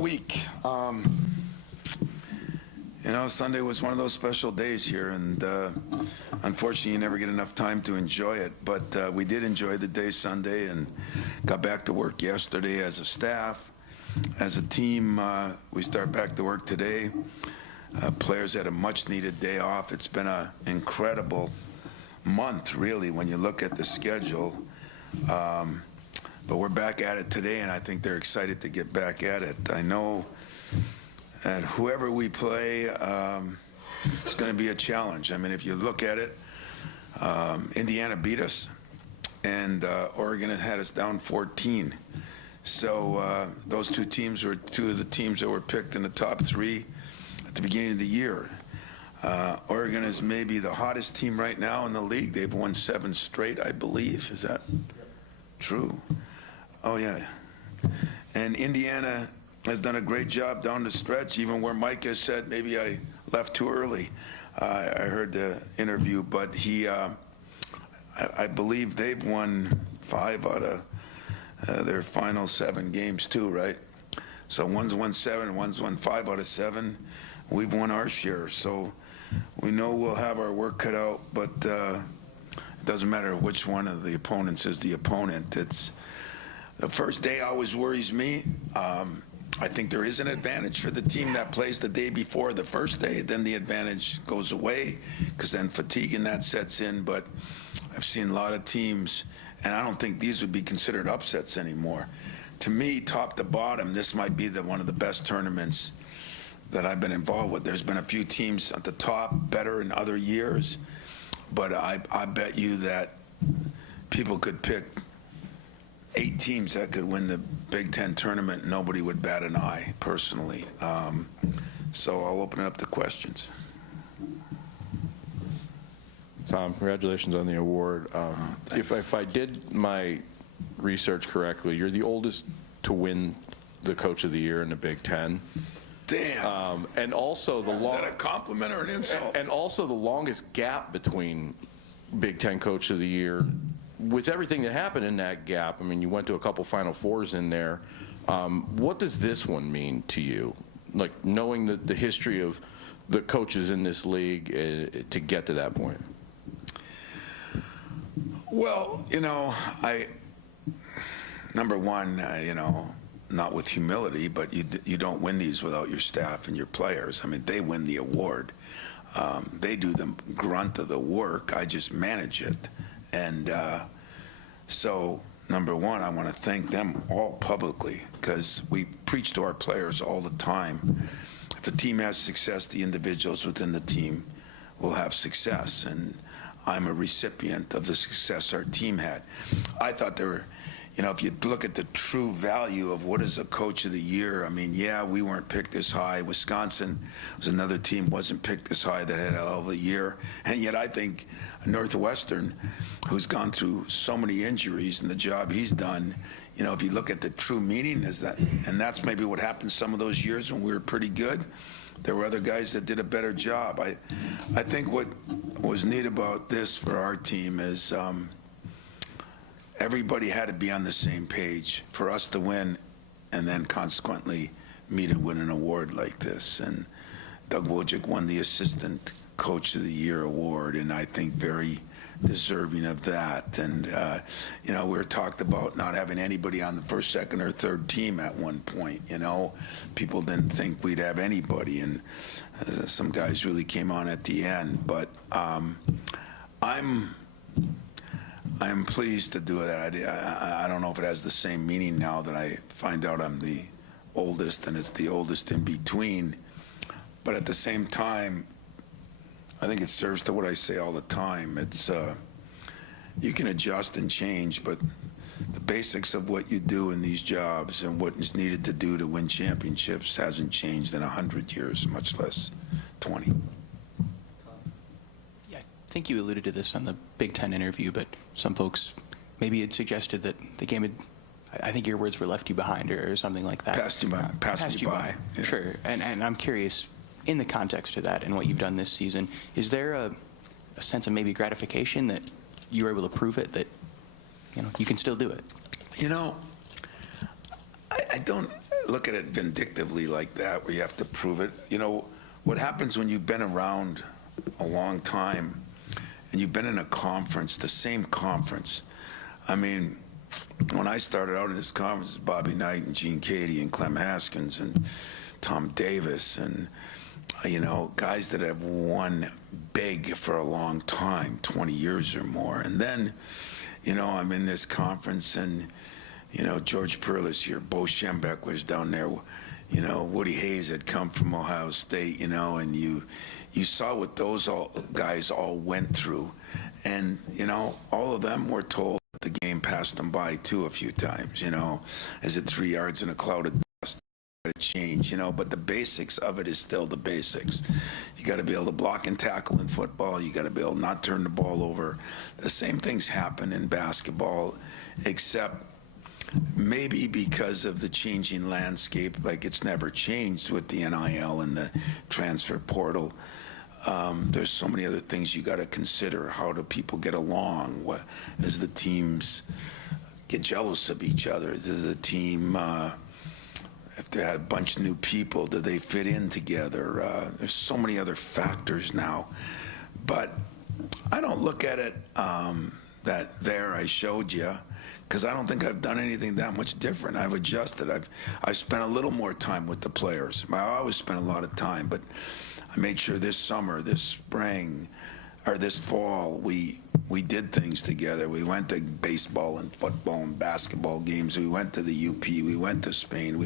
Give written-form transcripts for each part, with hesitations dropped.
week. Sunday was one of those special days here, and unfortunately you never get enough time to enjoy it, but we did enjoy the day Sunday and got back to work yesterday as a staff. As a team, we start back to work today. Players had a much-needed day off. It's been an incredible month, really, when you look at the schedule. But we're back at it today, and I think they're excited to get back at it. I know that whoever we play, it's going to be a challenge. I mean, if you look at it, Indiana beat us, and Oregon had us down 14. So those two teams were two of the teams that were picked in the top three at the beginning of the year. Oregon is maybe the hottest team right now in the league. They've won 7 straight, I believe. Is that true? Oh, yeah. And Indiana has done a great job down the stretch, even where Mike has said maybe I left too early. I heard the interview, but I believe they've won 5 out of their final 7 games too, right? So one's won 7, one's won 5 out of 7. We've won our share, so we know we'll have our work cut out, but it doesn't matter which one of the opponents is the opponent. It's the first day always worries me. I think there is an advantage for the team that plays the day before the first day. Then the advantage goes away because then fatigue and that sets in. But I've seen a lot of teams, and I don't think these would be considered upsets anymore. To me, top to bottom, this might be one of the best tournaments that I've been involved with. There's been a few teams at the top better in other years, but I bet you that people could pick 8 teams that could win the Big Ten tournament. Nobody would bat an eye, personally. So I'll open it up to questions. Tom, congratulations on the award. If I did my research correctly, you're the oldest to win the Coach of the Year in the Big Ten. Damn. And also the Is that a compliment or an insult? And also the longest gap between Big Ten Coach of the Year. With everything that happened in that gap, I mean, you went to a couple Final Fours in there. What does this one mean to you? Like, knowing the history of the coaches in this league to get to that point? Well, number one, not with humility, but you don't win these without your staff and your players. I mean, they win the award. They do the grunt of the work. I just manage it. And so, number one, I want to thank them all publicly because we preach to our players all the time. If the team has success, the individuals within the team will have success. And I'm a recipient of the success our team had. I thought there were, if you look at the true value of what is a Coach of the Year, I mean, yeah, we weren't picked this high. Wisconsin was another team wasn't picked this high that had all the year. And yet I think Northwestern, who's gone through so many injuries and the job he's done, if you look at the true meaning is that, and that's maybe what happened some of those years when we were pretty good. There were other guys that did a better job. I think what was neat about this for our team is everybody had to be on the same page for us to win and then consequently me to win an award like this. And Doug Wojcik won the Assistant Coach of the Year award, and I think very deserving of that. And, we were talked about not having anybody on the first, second, or third team at one point, People didn't think we'd have anybody, and some guys really came on at the end. But I'm pleased to do that. I don't know if it has the same meaning now that I find out I'm the oldest and it's the oldest in between. But at the same time, I think it serves to what I say all the time. It's you can adjust and change, but the basics of what you do in these jobs and what is needed to do to win championships hasn't changed in 100 years, much less 20. I think you alluded to this on the Big Ten interview, but some folks maybe had suggested that the game had, I think your words were, left you behind or something like that. Passed you by. Yeah. Sure. And I'm curious, in the context of that and what you've done this season, is there a sense of maybe gratification that you were able to prove it, that you can still do it? I don't, look at it vindictively like that, where you have to prove it. You know, what happens when you've been around a long time and you've been in a conference, the same conference. I mean, when I started out in this conference, Bobby Knight and Gene Cady and Clem Haskins and Tom Davis and, you know, guys that have won big for a long time, 20 years or more. And then, you know, I'm in this conference and, you know, George Perlis here, Bo Schembechler's down there, you know, Woody Hayes had come from Ohio State, you know, and you saw what those guys all went through. And, you know, all of them were told the game passed them by too a few times, you know. Is it 3 yards in a cloud of dust? Change, you know, but the basics of it is still the basics. You got to be able to block and tackle in football. You got to be able to not turn the ball over. The same things happen in basketball, except maybe because of the changing landscape, like it's never changed with the NIL and the transfer portal. There's so many other things you got to consider. How do people get along? What, does the teams get jealous of each other? Does the team, if they have a bunch of new people, do they fit in together? There's so many other factors now. But I don't look at it that there I showed you, because I don't think I've done anything that much different. I've adjusted. I've spent a little more time with the players. I always spent a lot of time, but I made sure this summer, this spring, or this fall, we did things together. We went to baseball and football and basketball games. We went to the UP. We went to Spain.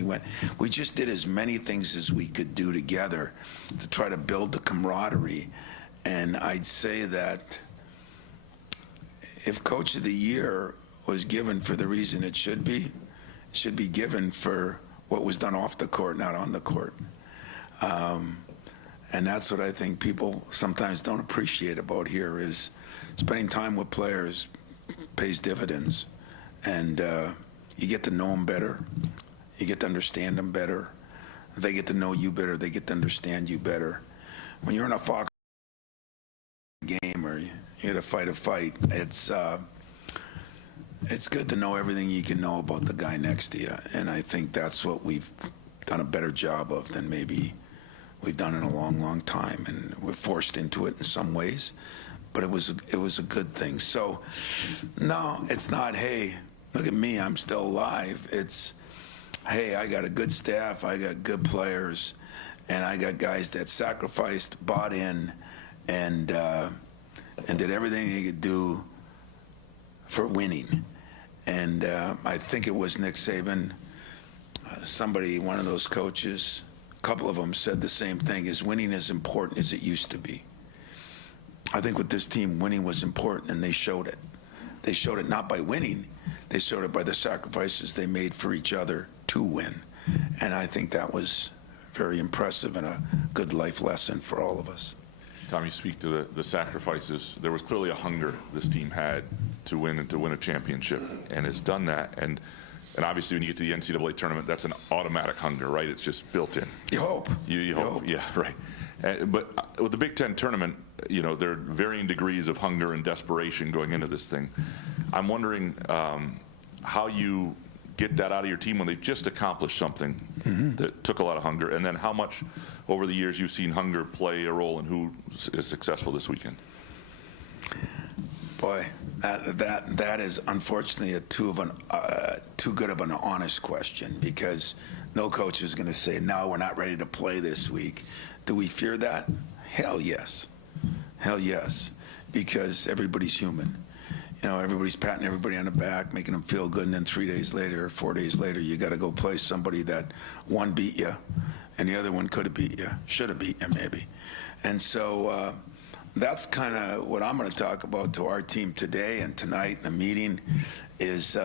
We just did as many things as we could do together to try to build the camaraderie. And I'd say that if Coach of the Year was given for the reason it should be given for what was done off the court, not on the court. And that's what I think people sometimes don't appreciate about here is spending time with players pays dividends. And you get to know them better. You get to understand them better. They get to know you better. They get to understand you better. When you're in a Fox game or you get to fight a fight, it's good to know everything you can know about the guy next to you. And I think that's what we've done a better job of than maybe we've done in a long, long time. And we're forced into it in some ways, but it was a good thing. So, no, it's not, hey, look at me, I'm still alive. It's, hey, I got a good staff, I got good players, and I got guys that sacrificed, bought in, and did everything they could do for winning. And I think it was Nick Saban, somebody, one of those coaches, a couple of them said the same thing, is winning as important as it used to be. I think with this team, winning was important, and they showed it. They showed it not by winning, they showed it by the sacrifices they made for each other to win. And I think that was very impressive and a good life lesson for all of us. Tom, you speak to the sacrifices. There was clearly a hunger this team had to win and to win a championship, and it's done that. And obviously, when you get to the NCAA tournament, that's an automatic hunger, right? It's just built in. You hope. You hope. Yeah, right. But with the Big Ten tournament, you know, there are varying degrees of hunger and desperation going into this thing. I'm wondering how you get that out of your team when they just accomplished something that took a lot of hunger, and then how much over the years you've seen hunger play a role in who is successful this weekend. Boy, that is unfortunately too good of an honest question, because no coach is going to say, no, we're not ready to play this week. Do we fear that? Hell yes. Hell yes, because everybody's human. You know, everybody's patting everybody on the back, making them feel good, and then 3 days later or 4 days later, you got to go play somebody that one beat you, and the other one could have beat you, should have beat you maybe. And so that's kind of what I'm going to talk about to our team today and tonight in the meeting is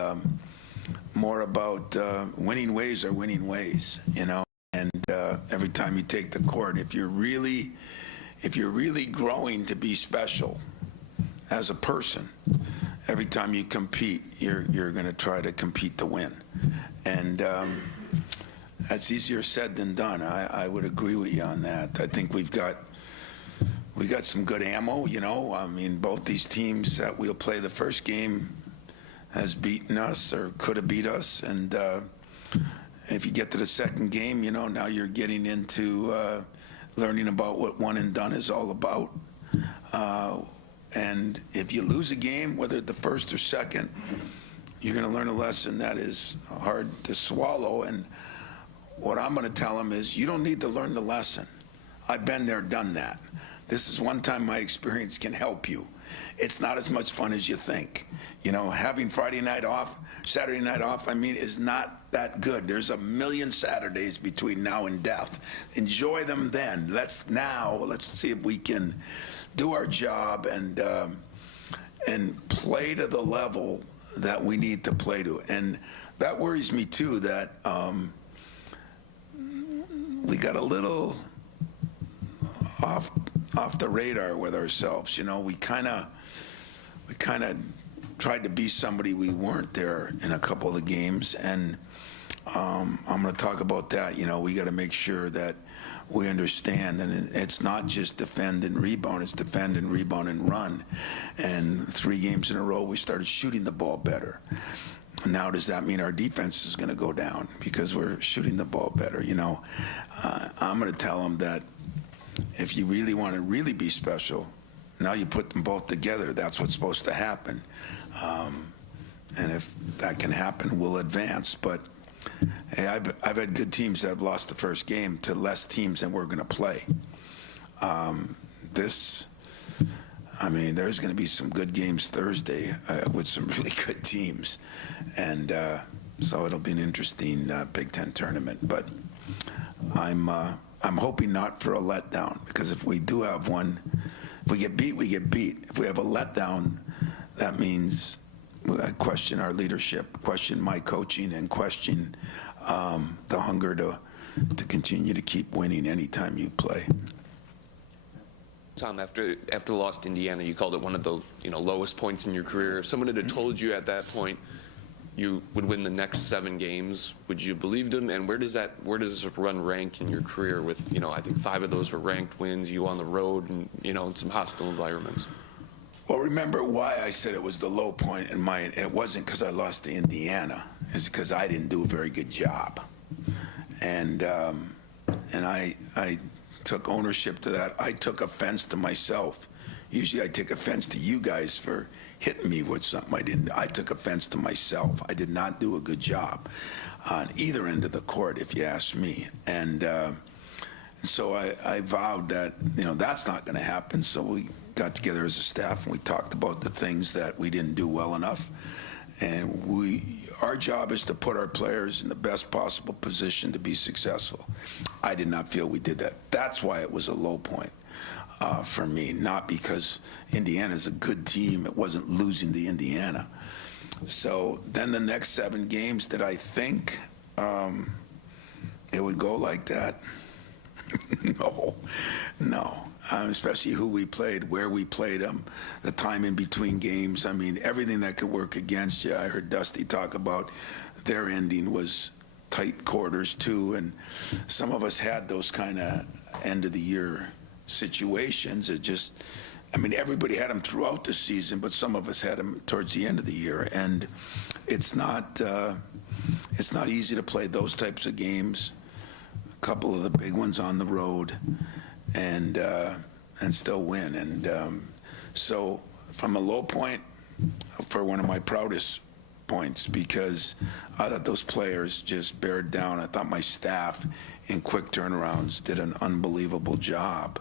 more about winning ways are winning ways, you know. And every time you take the court, if you're really growing to be special as a person, every time you compete, you're going to try to compete to win. And that's easier said than done. I would agree with you on that. I think we got some good ammo, you know. I mean, both these teams that we'll play the first game has beaten us or could have beat us, and if you get to the second game, now you're getting into learning about what one and done is all about. And if you lose a game, whether the first or second, you're going to learn a lesson that is hard to swallow. And what I'm going to tell them is, you don't need to learn the lesson. I've been there, done that. This is one time my experience can help you. It's not as much fun as you think. Having Friday night off, Saturday night off, is not that good. There's a million Saturdays between now and death. Enjoy them then. Let's see if we can do our job and play to the level that we need to play to. And that worries me too, that we got a little off the radar with ourselves. We kind of tried to be somebody we weren't there in a couple of the games, and I'm going to talk about that. We got to make sure that we understand, and it's not just defend and rebound, it's defend and rebound and run. And 3 games in a row, we started shooting the ball better. Now, does that mean our defense is going to go down because we're shooting the ball better? I'm going to tell them that if you really want to really be special, now you put them both together. That's what's supposed to happen. And if that can happen, we'll advance. But hey, I've had good teams that have lost the first game to less teams than we're going to play. There's going to be some good games Thursday with some really good teams. And so it'll be an interesting Big Ten tournament. But I'm hoping not for a letdown, because if we do have one, if we get beat, we get beat. If we have a letdown, that means I question our leadership, question my coaching, and question the hunger to continue to keep winning anytime you play. Tom, after the loss to Indiana, you called it one of the lowest points in your career. If someone had told you at that point you would win the next 7 games, would you believe them? And where does this run rank in your career with, I think 5 of those were ranked wins, you on the road and, in some hostile environments? Well, remember why I said it was the low point in mine. It wasn't because I lost to Indiana. It's because I didn't do a very good job. And I took ownership to that. I took offense to myself. Usually I take offense to you guys for hitting me with something I didn't. I took offense to myself. I did not do a good job on either end of the court, if you ask me. And so I vowed that, that's not going to happen. So we got together as a staff and we talked about the things that we didn't do well enough. And our job is to put our players in the best possible position to be successful. I did not feel we did that. That's why it was a low point for me, not because Indiana's a good team. It wasn't losing to Indiana. So then the next 7 games, did I think it would go like that? No. Especially who we played, where we played them, the time in between games. Everything that could work against you. I heard Dusty talk about their ending was tight quarters too, and some of us had those kind of end of the year situations. It just, everybody had them throughout the season, but some of us had them towards the end of the year, and it's not easy to play those types of games. A couple of the big ones on the road. And still win. And so from a low point for one of my proudest points, because I thought those players just bared down. I thought my staff in quick turnarounds did an unbelievable job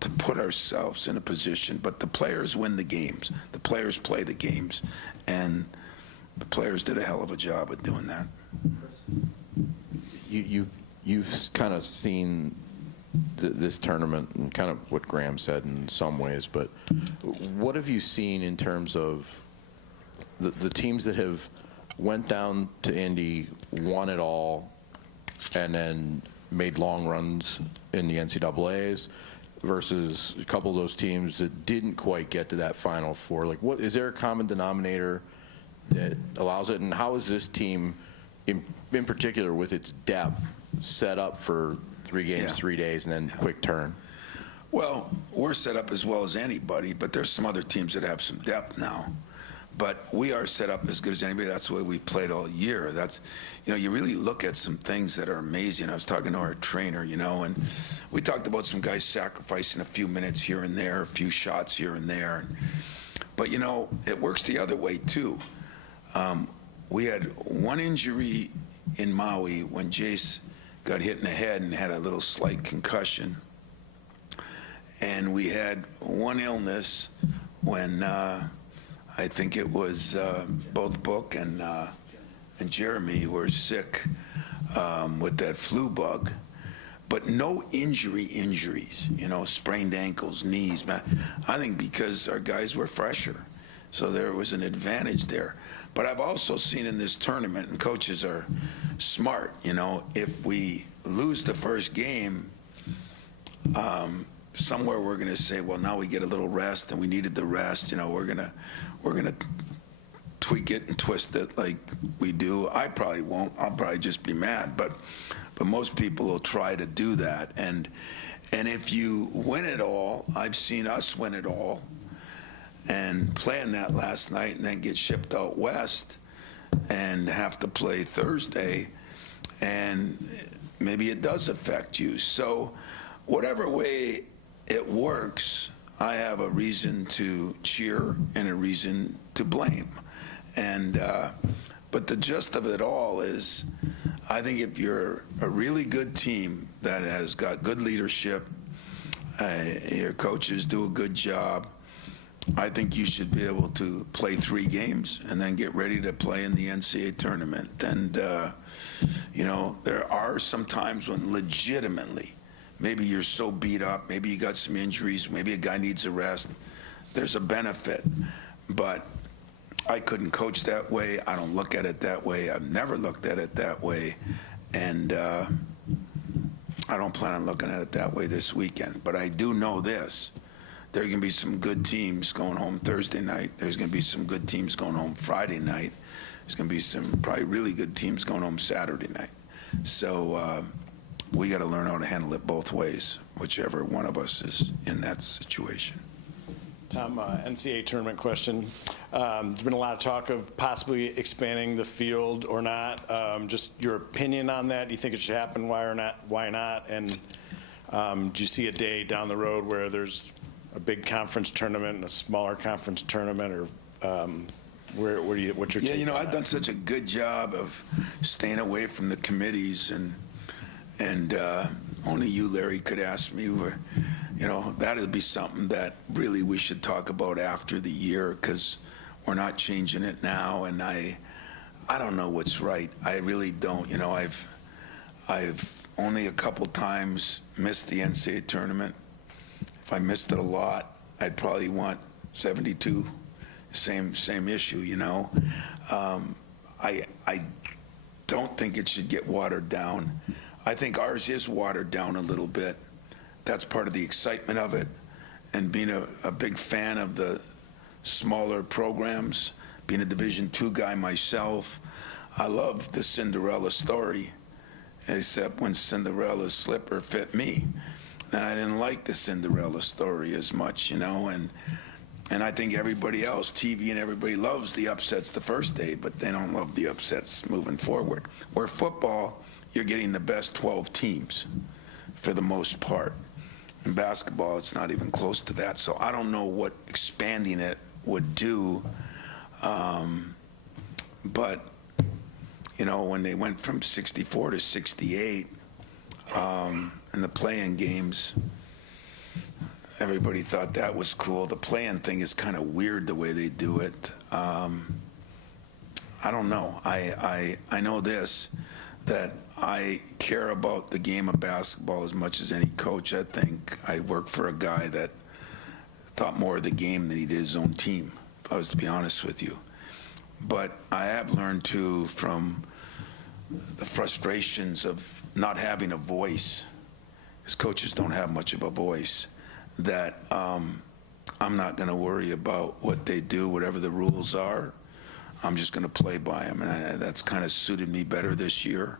to put ourselves in a position. But the players win the games. The players play the games. And the players did a hell of a job at doing that. You've kind of seen this tournament and kind of what Graham said in some ways, but what have you seen in terms of the teams that have went down to Indy, won it all, and then made long runs in the NCAAs versus a couple of those teams that didn't quite get to that Final Four? Like, what is there a common denominator that allows it, and how is this team in particular with its depth set up for 3 games, 3 days, and then quick turn? Well, we're set up as well as anybody, but there's some other teams that have some depth now. But we are set up as good as anybody. That's the way we played all year. That's, you really look at some things that are amazing. I was talking to our trainer, and we talked about some guys sacrificing a few minutes here and there, a few shots here and there. But, it works the other way, too. We had one injury in Maui when Jace got hit in the head and had a little slight concussion. And we had one illness when I think it was both Book and Jeremy were sick with that flu bug. But no injuries, sprained ankles, knees. I think because our guys were fresher. So there was an advantage there. But I've also seen in this tournament, and coaches are smart, if we lose the first game, somewhere we're going to say, well, now we get a little rest, and we needed the rest. We're gonna tweak it and twist it like we do. I probably won't. I'll probably just be mad. But most people will try to do that. And if you win it all, I've seen us win it all, and playing that last night, and then get shipped out west, and have to play Thursday, and maybe it does affect you. So whatever way it works, I have a reason to cheer and a reason to blame. And but the gist of it all is, I think if you're a really good team that has got good leadership, your coaches do a good job, I think you should be able to play 3 games and then get ready to play in the NCAA tournament. And there are some times when legitimately, maybe you're so beat up, maybe you got some injuries, maybe a guy needs a rest. There's a benefit. But I couldn't coach that way. I don't look at it that way. I've never looked at it that way. And I don't plan on looking at it that way this weekend. But I do know this. There are going to be some good teams going home Thursday night. There's going to be some good teams going home Friday night. There's going to be some probably really good teams going home Saturday night. So we got to learn how to handle it both ways, whichever one of us is in that situation. Tom, NCAA tournament question. There's been a lot of talk of possibly expanding the field or not. Just your opinion on that. Do you think it should happen? Why or not? Why not? And do you see a day down the road where there's a big conference tournament and a smaller conference tournament, or what's your take? Yeah, I've done such a good job of staying away from the committees, and only you, Larry, could ask me where, that would be something that really we should talk about after the year, because we're not changing it now, and I don't know what's right. I really don't. I've only a couple times missed the NCAA tournament. If I missed it a lot, I'd probably want 72. Same issue, I don't think it should get watered down. I think ours is watered down a little bit. That's part of the excitement of it, and being a big fan of the smaller programs, being a Division II guy myself, I love the Cinderella story, except when Cinderella's slipper fit me. And I didn't like the Cinderella story as much, and I think everybody else, TV and everybody, loves the upsets the first day, but they don't love the upsets moving forward. Where football, you're getting the best 12 teams for the most part. In basketball, it's not even close to that. So I don't know what expanding it would do. But, when they went from 64 to 68 in the play-in games, everybody thought that was cool. The play-in thing is kind of weird the way they do it. I don't know. I know this, that I care about the game of basketball as much as any coach. I think I work for a guy that thought more of the game than he did his own team, if I was to be honest with you. But I have learned too from the frustrations of not having a voice, because coaches don't have much of a voice, that I'm not going to worry about what they do, whatever the rules are. I'm just going to play by them, and that's kind of suited me better this year,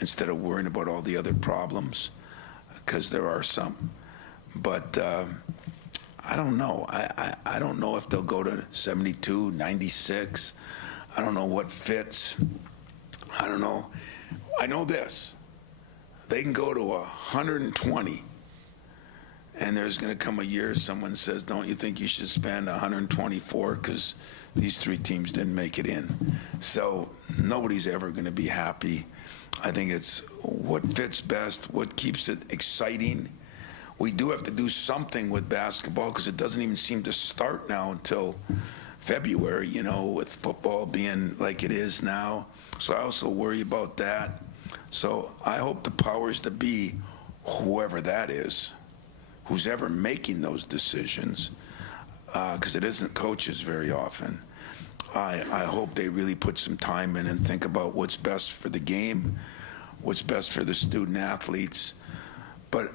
instead of worrying about all the other problems, because there are some. But I don't know. I don't know if they'll go to 72, 96. I don't know what fits. I don't know. I know this. They can go to 120, and there's going to come a year someone says, don't you think you should spend 124 because these three teams didn't make it in? So nobody's ever going to be happy. I think it's what fits best, what keeps it exciting. We do have to do something with basketball because it doesn't even seem to start now until February, you know, with football being like it is now. So I also worry about that. So I hope the powers that be, whoever that is, who's ever making those decisions, because it isn't coaches very often, I hope they really put some time in and think about what's best for the game, what's best for the student athletes. But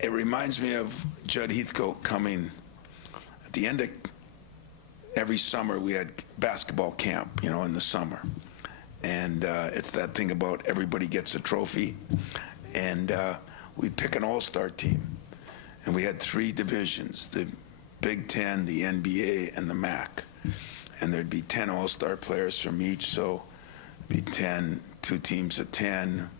it reminds me of Judd Heathcote coming at the end of every summer. We had basketball camp, you know, in the summer. And it's that thing about everybody gets a trophy. And we'd pick an all-star team. And we had 3 divisions, the Big Ten, the NBA, and the MAC. And there'd be 10 all-star players from each, so it'd be 10, 2 teams of 10,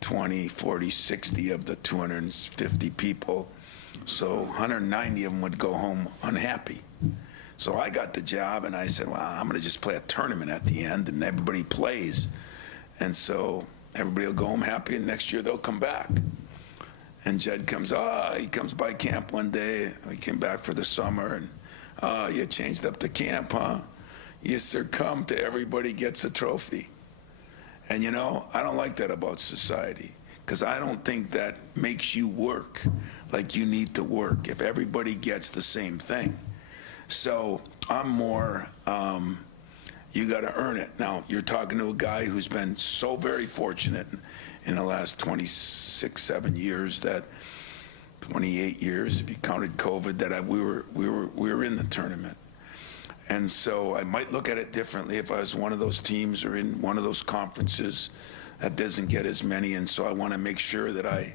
20, 40, 60 of the 250 people. So 190 of them would go home unhappy. So I got the job, and I said, well, I'm going to just play a tournament at the end, and everybody plays. And so everybody will go home happy, and next year they'll come back. And Jed comes, he comes by camp one day. We came back for the summer, and, you changed up the camp, huh? You succumb to everybody gets a trophy. And, you know, I don't like that about society, because I don't think that makes you work like you need to work if everybody gets the same thing. So I'm more, you got to earn it. Now, you're talking to a guy who's been so very fortunate in the last 26, 7 years, that 28 years, if you counted COVID, that we were in the tournament. And so I might look at it differently if I was one of those teams or in one of those conferences that doesn't get as many. And so I want to make sure that I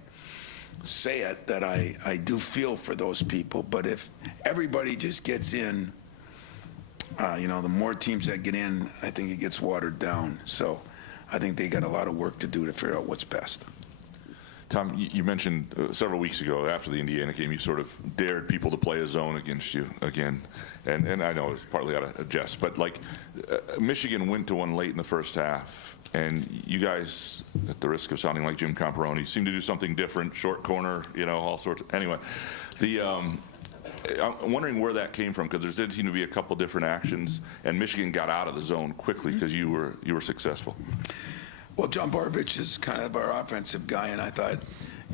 say it, that I do feel for those people. But if everybody just gets in, you know, the more teams that get in, I think it gets watered down. So I think they got a lot of work to do to figure out what's best. Tom, you mentioned several weeks ago after the Indiana game, you sort of dared people to play a zone against you again. And I know it was partly out of jest, but like Michigan went to one late in the first half, and you guys, at the risk of sounding like Jim Comparoni, seemed to do something different, short corner, you know, all sorts of, anyway. I'm wondering where that came from, because there did seem to be a couple different actions, and Michigan got out of the zone quickly because you were successful. Well, John Borovich is kind of our offensive guy, and I thought,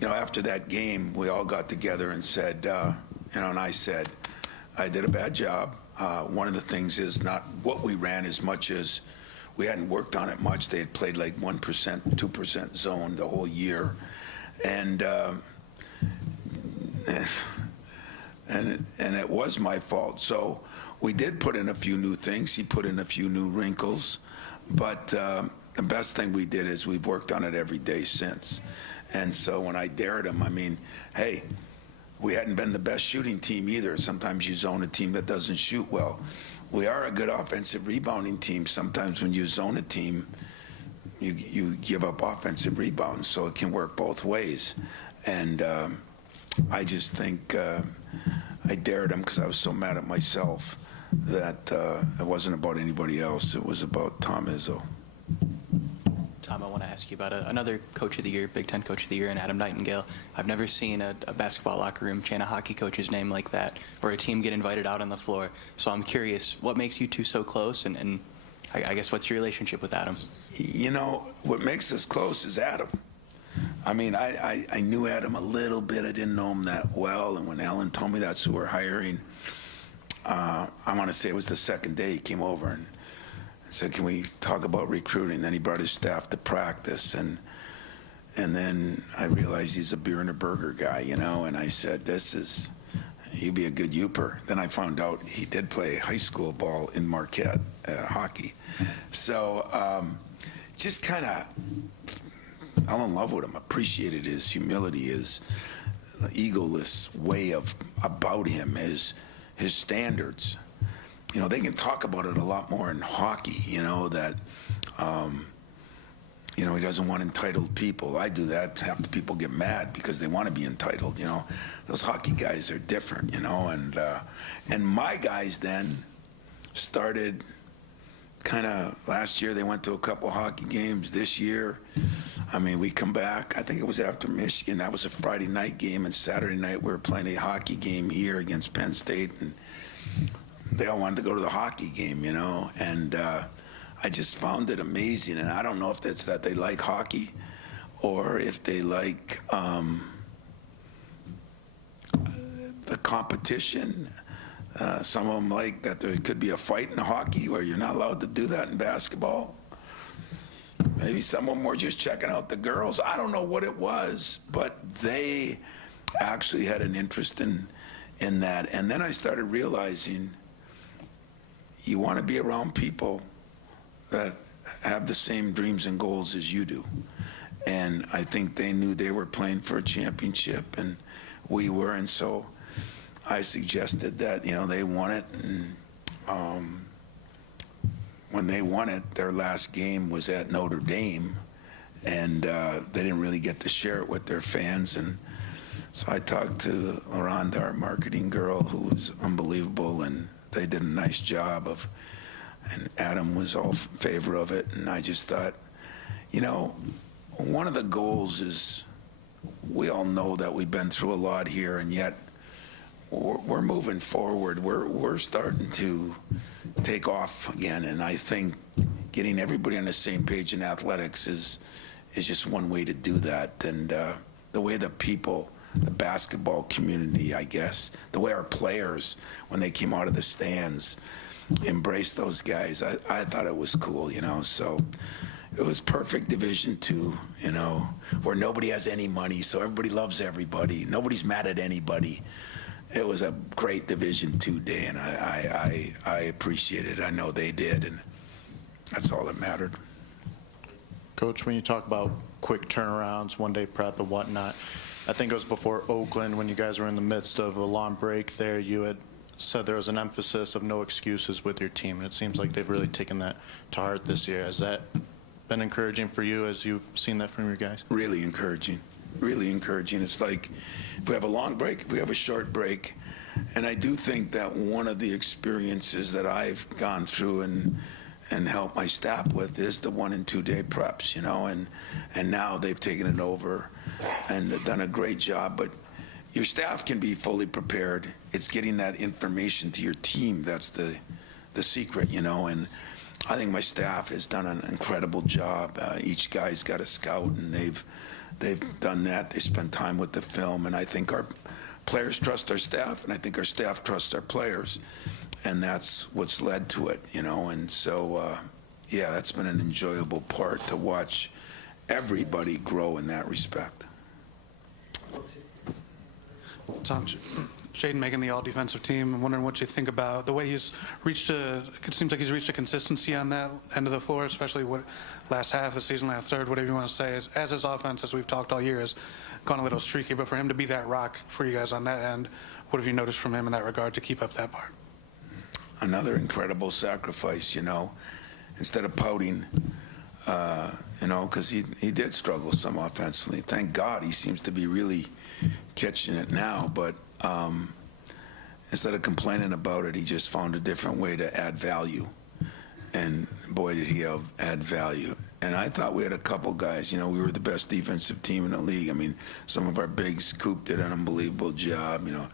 you know, after that game, we all got together and said, you know, and I said, I did a bad job. One of the things is not what we ran as much as we hadn't worked on it much. They had played like 1%, 2% zone the whole year. And it was my fault. So we did put in a few new things. He put in a few new wrinkles. But the best thing we did is we've worked on it every day since. And so when I dared him, I mean, hey, we hadn't been the best shooting team either. Sometimes you zone a team that doesn't shoot well. We are a good offensive rebounding team. Sometimes when you zone a team, you give up offensive rebounds, so it can work both ways. And I just think I dared him because I was so mad at myself that it wasn't about anybody else. It was about Tom Izzo. Tom, I want to ask you about another Coach of the Year, Big Ten Coach of the Year, and Adam Nightingale. I've never seen a basketball locker room chant a hockey coach's name like that, or a team get invited out on the floor. So I'm curious, what makes you two so close, and I guess what's your relationship with Adam? You know, what makes us close is Adam. I mean, I knew Adam a little bit. I didn't know him that well, and when Alan told me that's who we're hiring, I want to say it was the second day he came over and said, can we talk about recruiting? Then he brought his staff to practice, and then I realized he's a beer and a burger guy, you know, and I said, he'd be a good Youper. Then I found out he did play high school ball in Marquette, hockey. So just kind of fell in love with him, appreciated his humility, his egoless way of about him is his standards. You know, they can talk about it a lot more in hockey, you know, that, you know, he doesn't want entitled people. I do that. Half the people get mad because they want to be entitled, you know. Those hockey guys are different, you know, and my guys then started kind of last year. They went to a couple hockey games. This year, I mean, we come back. I think it was after Michigan. That was a Friday night game, and Saturday night we were playing a hockey game here against Penn State, and they all wanted to go to the hockey game, you know, and I just found it amazing. And I don't know if that's that they like hockey or if they like the competition. Some of them like that there could be a fight in hockey where you're not allowed to do that in basketball. Maybe some of them were just checking out the girls. I don't know what it was, but they actually had an interest in that. And then I started realizing you want to be around people that have the same dreams and goals as you do. And I think they knew they were playing for a championship, and we were. And so I suggested that, you know, they won it. And when they won it, their last game was at Notre Dame, and they didn't really get to share it with their fans. And so I talked to Loranda, our marketing girl, who was unbelievable, and they did a nice job of, and Adam was all in favor of it. And I just thought, you know, one of the goals is, we all know that we've been through a lot here, and yet we're moving forward. We're starting to take off again, and I think getting everybody on the same page in athletics is just one way to do that. And the way the people, the basketball community, I guess, the way our players, when they came out of the stands, embraced those guys, I thought it was cool, you know. So it was perfect Division II, you know, where nobody has any money, so everybody loves everybody. Nobody's mad at anybody. It was a great Division II day, and I appreciate it. I know they did, and that's all that mattered. Coach, when you talk about quick turnarounds, one-day prep and whatnot, I think it was before Oakland when you guys were in the midst of a long break there, you had said there was an emphasis of no excuses with your team, and it seems like they've really taken that to heart this year. Has that been encouraging for you as you've seen that from your guys? Really encouraging. Really encouraging. It's like if we have a long break, if we have a short break. And I do think that one of the experiences that I've gone through and helped my staff with is the 1 and 2 day preps, you know, and now they've taken it over and they've done a great job. But your staff can be fully prepared. It's getting that information to your team that's the secret, you know. And I think my staff has done an incredible job. Each guy's got a scout, and they've done that. They spend time with the film, and I think our players trust our staff, and I think our staff trusts our players, and that's what's led to it, you know. And so, yeah, that's been an enjoyable part to watch everybody grow in that respect. Tom, Jaden making the all-defensive team. I'm wondering what you think about the way he's reached it seems like he's reached a consistency on that end of the floor, especially what last half of the season, last third, whatever you want to say, as his offense, as we've talked all year, has gone a little streaky. But for him to be that rock for you guys on that end, what have you noticed from him in that regard to keep up that part? Another incredible sacrifice, you know, instead of pouting, you know, because he did struggle some offensively. Thank God he seems to be really catching it now, but instead of complaining about it, he just found a different way to add value. And boy, did he add value. And I thought we had a couple guys, you know, we were the best defensive team in the league. I mean, some of our bigs, Coop did an unbelievable job, you know,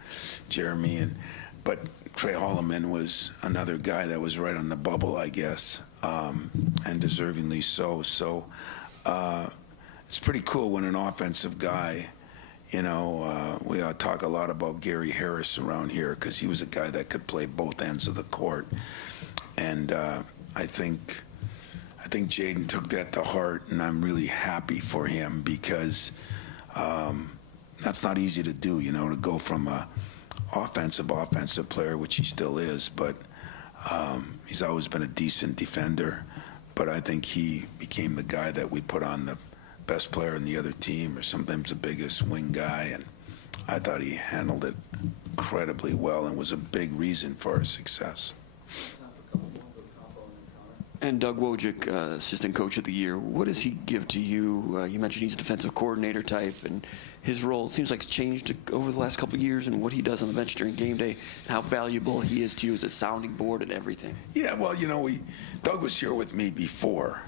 Jeremy, but Trey Holloman was another guy that was right on the bubble, I guess, and deservingly so. So it's pretty cool when an offensive guy, you know, we talk a lot about Gary Harris around here because he was a guy that could play both ends of the court. And I think Jaden took that to heart, and I'm really happy for him because that's not easy to do, you know, to go from a offensive player, which he still is, but he's always been a decent defender. But I think he became the guy that we put on the best player in the other team, or sometimes the biggest wing guy. And I thought he handled it incredibly well and was a big reason for our success. And Doug Wojcik, assistant coach of the year, what does he give to you? You mentioned he's a defensive coordinator type, and his role seems like it's changed over the last couple of years, and what he does on the bench during game day, and how valuable he is to you as a sounding board and everything. Yeah, well, Doug was here with me before,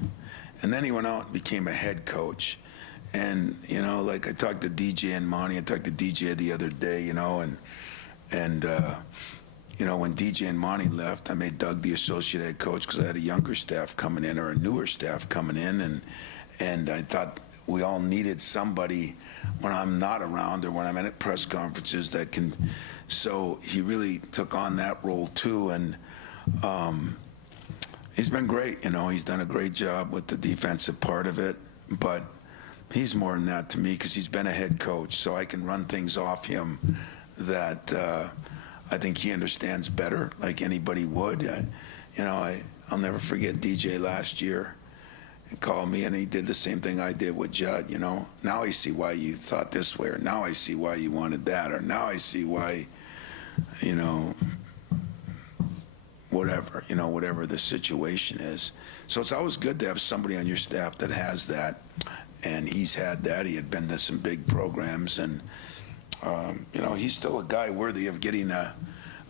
and then he went out and became a head coach. And, like I talked to DJ and Monty, I talked to DJ the other day, and when DJ and Monty left, I made Doug the associate head coach because I had a younger staff coming in or a newer staff coming in, and I thought we all needed somebody when I'm not around or when I'm at press conferences that can. So he really took on that role too, and he's been great. He's done a great job with the defensive part of it, but he's more than that to me because he's been a head coach, so I can run things off him that I think he understands better, like anybody would. I'll never forget DJ last year. He called me and he did the same thing I did with Judd. Now I see why you thought this way, or now I see why you wanted that, or now I see why, whatever the situation is. So it's always good to have somebody on your staff that has that, and he's had that. He had been to some big programs, and he's still a guy worthy of getting a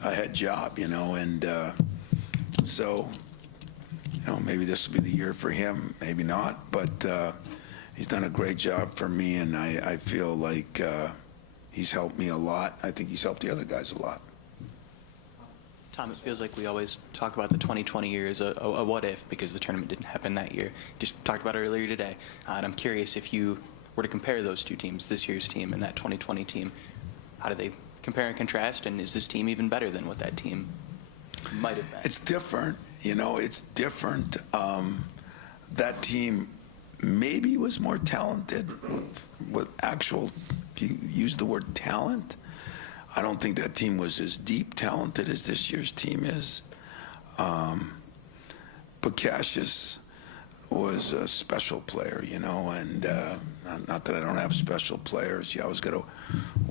head job, and so, maybe this will be the year for him, maybe not, but he's done a great job for me, and I feel like he's helped me a lot. I think he's helped the other guys a lot. Tom, it feels like we always talk about the 2020 year as a what if because the tournament didn't happen that year. Just talked about it earlier today, and I'm curious if you were to compare those two teams, this year's team and that 2020 team, how do they compare and contrast, and is this team even better than what that team might have been? It's different. It's different. That team maybe was more talented with actual, you use the word talent. I don't think that team was as deep talented as this year's team is. But Cassius was a special player, and not that I don't have special players. You always got to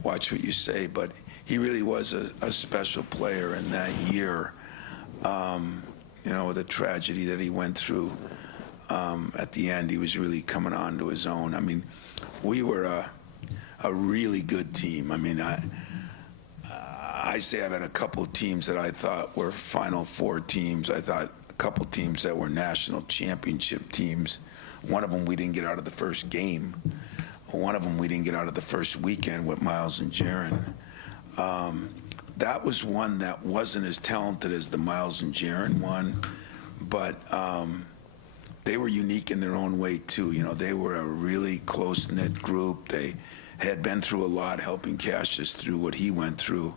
watch what you say, but he really was a special player in that year. The tragedy that he went through at the end, he was really coming on to his own. I mean, we were a really good team. I mean, I say I've had a couple of teams that I thought were Final Four teams. I thought a couple teams that were national championship teams. One of them we didn't get out of the first game. One of them we didn't get out of the first weekend with Miles and Jaron. That was one that wasn't as talented as the Miles and Jaron one, but they were unique in their own way too. They were a really close-knit group. They had been through a lot, helping Cassius through what he went through.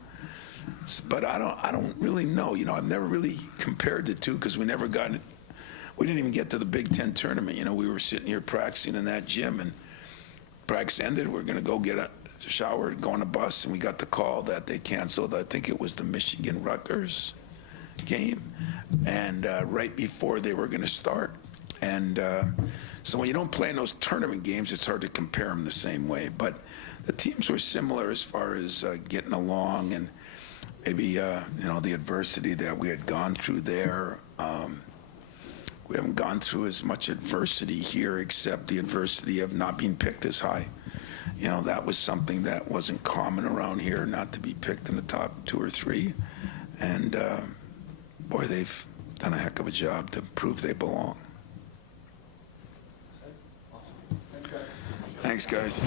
But I don't really know. I've never really compared the two because we didn't even get to the Big Ten tournament. We were sitting here practicing in that gym, and practice ended. We're going to go get a shower, go on a bus, and we got the call that they canceled. I think it was the Michigan-Rutgers game, and right before they were going to start. And so when you don't play in those tournament games, it's hard to compare them the same way. But the teams were similar as far as getting along, and maybe the adversity that we had gone through there. We haven't gone through as much adversity here, except the adversity of not being picked as high. That was something that wasn't common around here, not to be picked in the top 2 or 3. And boy, they've done a heck of a job to prove they belong. Thanks, guys.